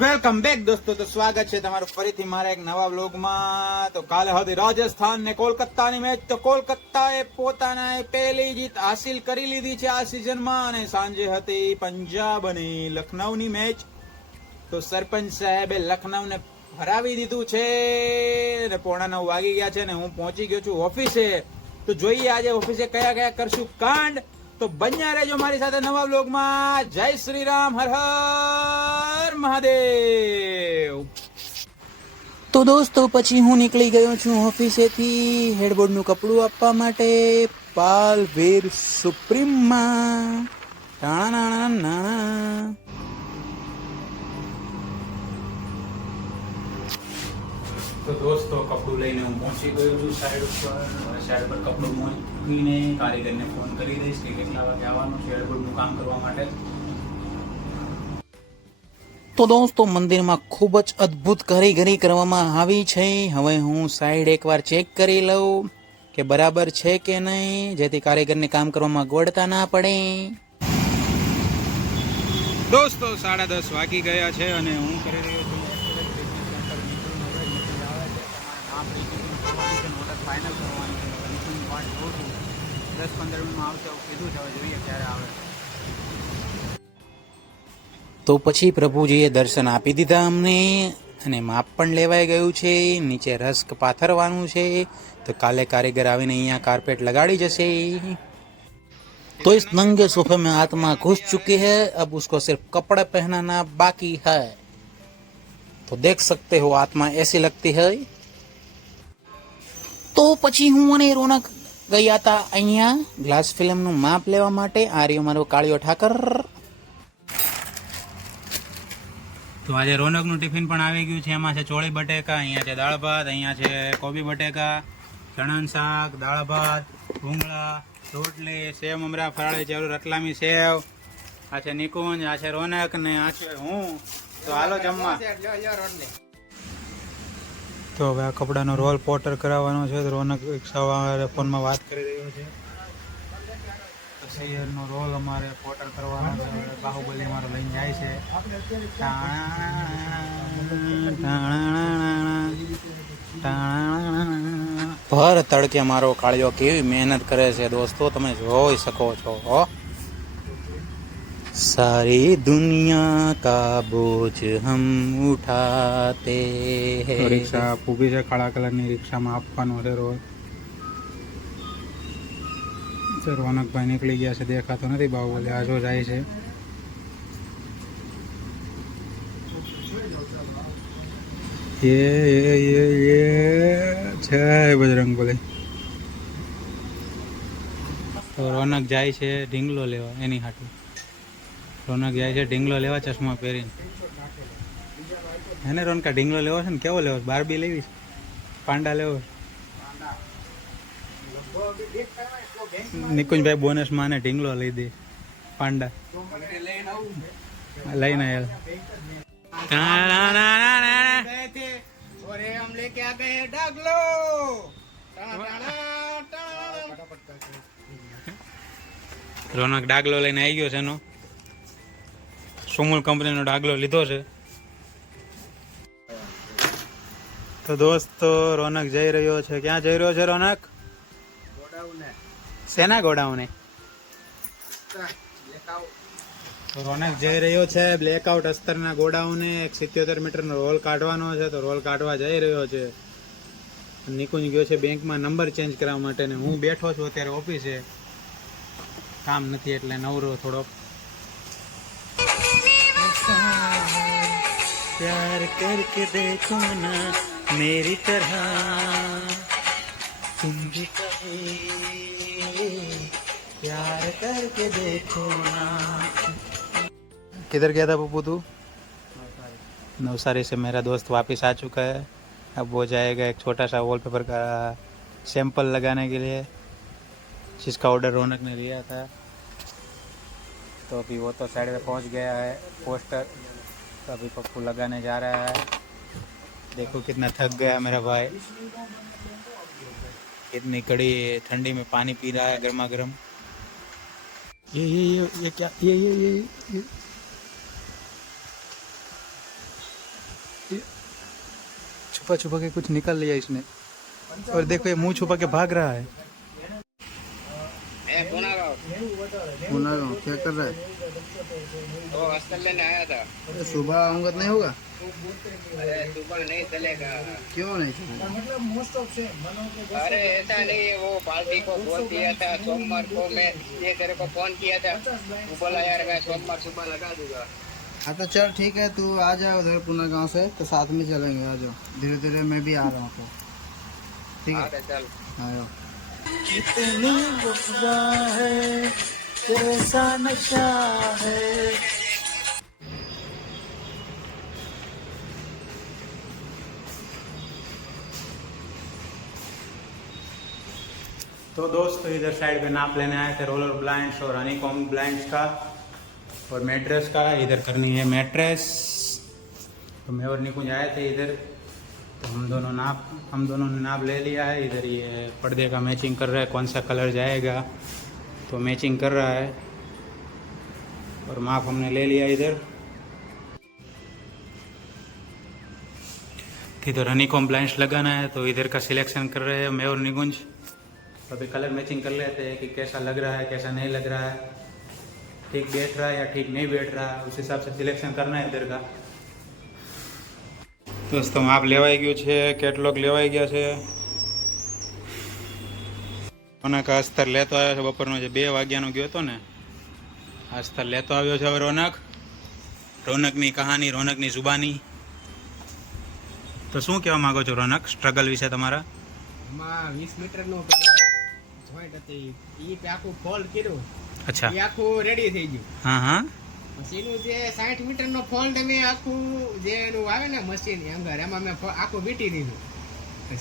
Welcome back દોસ્તો, તો સ્વાગત છે તમારું ફરીથી મારા એક નવા વ્લોગમાં। તો કાલે હતી રાજસ્થાન ને કોલકાતાની મેચ, તો કોલકાતાએ પોતાના પહેલી જીત હાસિલ કરી લીધી છે આ સિઝનમાં, અને સાંજે હતી પંજાબ અને લખનઉની મેચ। તો સરપંચ સાહેબે લખનઉને હરાવી દીધું છે અને 9:15 વાગી ગયા છે અને હું પહોંચી ગયો છું ઓફિસે। તો જોઈએ આજે ઓફિસે કયા કયા કરશું કાંડ, તો બન્યા રહેજો મારી સાથે નવા વ્લોગમાં। જય શ્રી રામ, હર હર મહાદેવ। તો દોસ્તો પછી હું નીકળી ગયો છું ઓફિસેથી હેડબોર્ડનું કપડું આપવા માટે પાલવીર સુપ્રીમમાં। તો દોસ્તો કપડું લઈને હું પહોંચી ગયો છું સાઈડ પર કપડું મૂકીને કારીગરને ફોન કરી દઈશ કે કેટલા વાગે આવવાનું છે હેડબોર્ડનું કામ કરવા માટે। તો દોસ્તો મંદિરમાં ખૂબ જ અદ્ભુત કારીગરી કરવામાં આવી છે। હવે હું સાઈડ એકવાર ચેક કરી લઉં કે બરાબર છે કે નહીં, જેથી કારીગરને કામ કરવામાં અગવડતા ના પડે। દોસ્તો 10:30 વાગી ગયા છે અને હું કરી રહ્યો છું ફાઇનલ કરવાની છે। 10-15 મિનિટમાં આવશે એવું કીધું છે, હવે જોઈએ ક્યારે આવે। તો પછી પ્રભુજીએ દર્શન આપી દીધા અમને અને માપ પણ લેવાઈ ગયું છે। નીચે રસ્ક પાથરવાનું છે, તો કાલે કારીગર આવીને અહીંયા કાર્પેટ લગાડી જશે। तो इस नंगे सोफे में आत्मा घुस चुकी है, अब उसको सिर्फ कपड़े पहनाना बाकी है। तो देख सकते हो आत्मा ऐसी लगती है। તો પછી હું અને રોનક ગયા હતા અહીંયા ગ્લાસ ફિલ્મનું માપ લેવા માટે। આ રહ્યો મારો કાળિયો ઠાકર। તો આજે રોનકનું ટિફિન પણ આવી ગયું છે। એમાં છે ચોળી બટેકા, અહીંયા છે દાળ ભાત, અહીંયા છે કોબી બટેકા, ચણાનું શાક, દાળ ભાત, ભૂંગળા, રોટલી, સેવ મમરા, ફરાળી ચેવડું, રતલામી સેવ, આ છે નિકુંજ, આ છે રોનક ને આ છે હું। તો હાલો જમવા। તો હવે આ કપડાનો રોલ પોર્ટર કરાવવાનો છે। તો રોનક સવારે ફોનમાં વાત કરી રહ્યો છે। શહેરનો રોલ અમારે પોર્ટર કરવાનો છે। બાહુબલી અમારો લઈને જાય છે। ભર તડકે મારો કાળિયો કેવી મહેનત કરે છે દોસ્તો, તમે જોઈ શકો છો। सारी दुनिया का बोझ हम उठाते हैं। रिक्शा ઊભી છે, કાળા કલરની રિક્ષામાં આપવાનો છે રોજ। રોનકભાઈ નીકળી ગયા છે, દેખાતો નથી બાહુબલી, આજો જાય છે। જય બજરંગબલી। તો રોનક જાય છે ઢીંગલો લેવા, એની હાટું રોનક જાય છે ઢીંગલો લેવા ચશ્મા પહેરીને। એને રોનકા ઢીંગલો લેવો છે ને, કેવો લેવો? બારબી લેવી છે, પાંડા લેવો? નિકુંજભાઈ બોનસ માં ને ઢીંગલો લઈ દે, પાંડા લઈને हम लेके आ गए डागलो। રોનક ડાગલો લઈને આવી ગયો છે, એનો સુમુલ કંપનીનો ડાગલો લીધો છે। તો દોસ્તો રોનક જઈ રહ્યો છે, ક્યાં જઈ રહ્યો છે રોનક? સેના ગોડાઉને? તો રોનક જઈ રહ્યો છે બ્લેકઆઉટ અસ્તરના ગોડાઉને। 177 મીટરનો રોલ કાઢવાનો છે, તો રોલ કાઢવા જઈ રહ્યો છે। નિકુંજ ગયો છે બેંકમાં નંબર ચેન્જ કરવા માટે, ને હું બેઠો છું અત્યારે ઓફિસે, કામ નથી એટલે નવરો થોડો। प्यार करके देखो ना मेरी तरह तुम भी कभी प्यार करके देखो ना। किधर गया था पप्पू तू? नवसारी से मेरा दोस्त वापस आ चुका है। अब वो जाएगा एक छोटा सा वॉलपेपर का सैंपल लगाने के लिए, जिसका ऑर्डर रौनक ने लिया था। तो अभी वो तो साइड में पहुंच गया है पोस्टर, तो अभी पप्पू लगाने जा रहा है। देखो कितना थक गया मेरा भाई, कितनी कड़ी ठंडी में पानी पी रहा है गर्मा गर्म। ये क्या ये छुपा छुपा के कुछ निकल लिया इसने। और देखो ये मुंह छुपा के भाग रहा है। पुना गाँव क्या कर रहा है? वो अस्तर लेने आया था। अरे सुबह आऊंगा तो नहीं होगा? अरे सुबह नहीं चलेगा। क्यों नहीं चलेगा? अरे ऐसा नहीं है, वो पार्टी को फोन किया था सोमवार को, मैं ये तेरे को फोन किया था, वो बोला यार मैं सोमवार सुबह लगा दूंगा। हाँ तो चल ठीक है, तू आ जा उधर पुना गाँव से, तो साथ में चलेंगे। आ जाओ, धीरे धीरे मैं भी आ रहा हूँ। तो ठीक है, चल आयो। कितनी वफा है कैसा नशा है। तो दोस्तों इधर साइड पे नाप लेने आए थे रोलर ब्लाइंड्स और हनीकॉम ब्लाइंड्स का और मैट्रेस का। इधर करनी है मैट्रेस। तो मैं और निकुंज आए थे इधर, तो हम दोनों ने नाप ले लिया है। इधर ये पर्दे का मैचिंग कर रहा है, कौन सा कलर जाएगा, तो मैचिंग कर रहा है और माप हमने ले लिया इधर। इधर हनीकॉम ब्लाइंड्स लगाना है, तो इधर का सिलेक्शन कर रहे हैं मैं और निकुंज। तो अभी कलर मैचिंग कर लेते हैं कि कैसा लग रहा है कैसा नहीं लग रहा है, ठीक बैठ रहा है या ठीक नहीं बैठ रहा है, उस हिसाब से सिलेक्शन करना है इधर का। दोस्तों माप लेवाई गયું છે, કેટલોક લેવાઈ ગયા છે। રોનક અસ્તર લેતો આવ્યો છે બપોરનો, જે 2 વાગ્યાનો ગયો હતો ને, અસ્તર લેતો આવ્યો છે હવે રોનકની કહાની, રોનકની જુબાની। તો શું કહેવા માંગો છો રોનક સ્ટ્રગલ વિશે તમારા? માં 20 મીટરનો જોઈન્ટ હતી, ઈ તે આખું ફોલ્ડ કર્યું। અચ્છા, ઈ આખું રેડી થઈ ગયું। હા હા, મશીનનું જે 60 મીટરનો ફોલ્ડ મેં આખું જે એનું આવે ને મશીન એંગર, એમાં મેં આખું વીટી દીધું।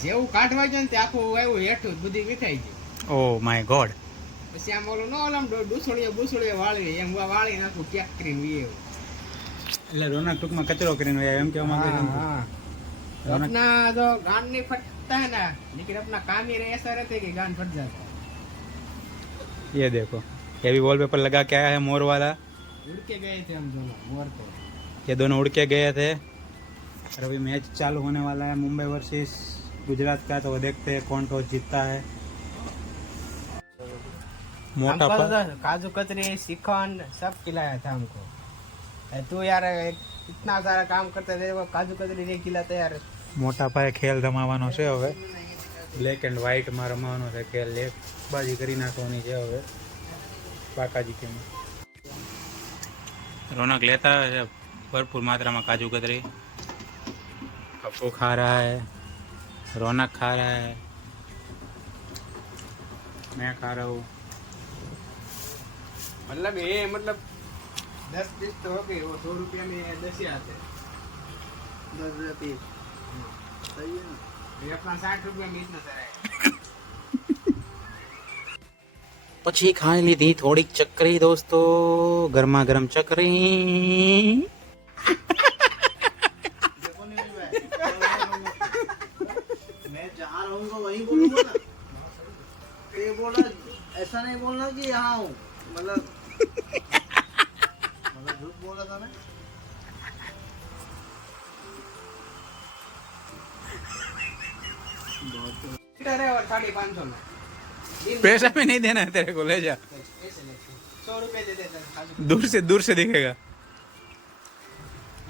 જેવું કાઢવા ગયો ને તે આખું આવ્યું હેઠું બધી વિખાઈ ગયું। Oh my God. પછી આમ ઓલું ન ઓલામ ડૂસળીએ વાળવી એમ વાળી નાખું પેક કરીને વીએ। એટલે રોનક ટૂંકમાં કચરો કરીને આવ્યા એમ કહેવા માંગે છે? हाँ अपना जो गान नहीं फटता है ना, लेकिन अपना काम ही ऐसा रहता है कि गान फट जाता है। ये देखो ये भी वॉलपेपर लगा के आया है मोर वाला। उड़ के गए थे हम दोनों मोर को। ये दोनों उड़ के गए थे। और अभी मैच चालू होने वाला है मुंबई वर्सेस गुजरात का, तो वो देखते हैं कौन टॉस जीतता है। मोटा हमको तो काजू कतरी श्रीखंड सब खिलाया था हमको। तू यार इतना सारा काम करते थे, वो काजू कतरी नहीं खिलाते यार। મોટા પાયે ખેલ રમાવાનો છે હવે, બ્લેક એન્ડ વ્હાઇટમાં રમવાનો છે ખેલ, એક બાજી કરી નાખવાની છે હવે બાકાજી કે। रौनक लेता है भरपूर मात्रा में काजू कतरी, पप्पू खा रहा है, रौनक खा रहा है, मैं खा रहा हूँ। मतलब ये मतलब 10 पीस तो हो गई, वो 100 रुपया में 10 ही आते। 10 रुपया पीस सही है ना? ये अपना 60 रुपया में इतना सारा है। પછી ખાઈ લીધી થોડીક ચકરી દોસ્તો, ગરમા ગરમ ચકરી। मैं जहाँ रहूंगा वहीं बोलूंगा ना। ये बोला ऐसा नहीं बोलना कि यहाँ हूँ, मतलब झूठ बोला था मैं। मीटर है और 550 में पैसा भी नहीं देना है तेरे को, ले जा। 100 रुपये दे देते हैं काजू दूर से दिखेगा,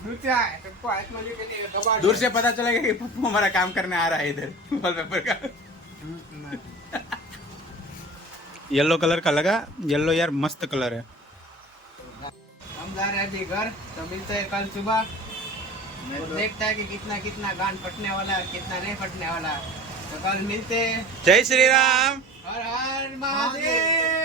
दूसरा है सबको हाथ में लेके दे कबाड़ दूर से पता चलेगा कि पप्पू हमारा काम करने आ रहा है इधर वॉलपेपर का। येलो कलर का लगा, येलो यार मस्त कलर है। हम जा रहे हैं अभी घर, तो मिलते हैं कल सुबह। देखता है कि कितना कितना गान फटने वाला है, कितना नहीं फटने वाला। तो कल मिलते हैं। जय श्री राम। हर हर महादेव।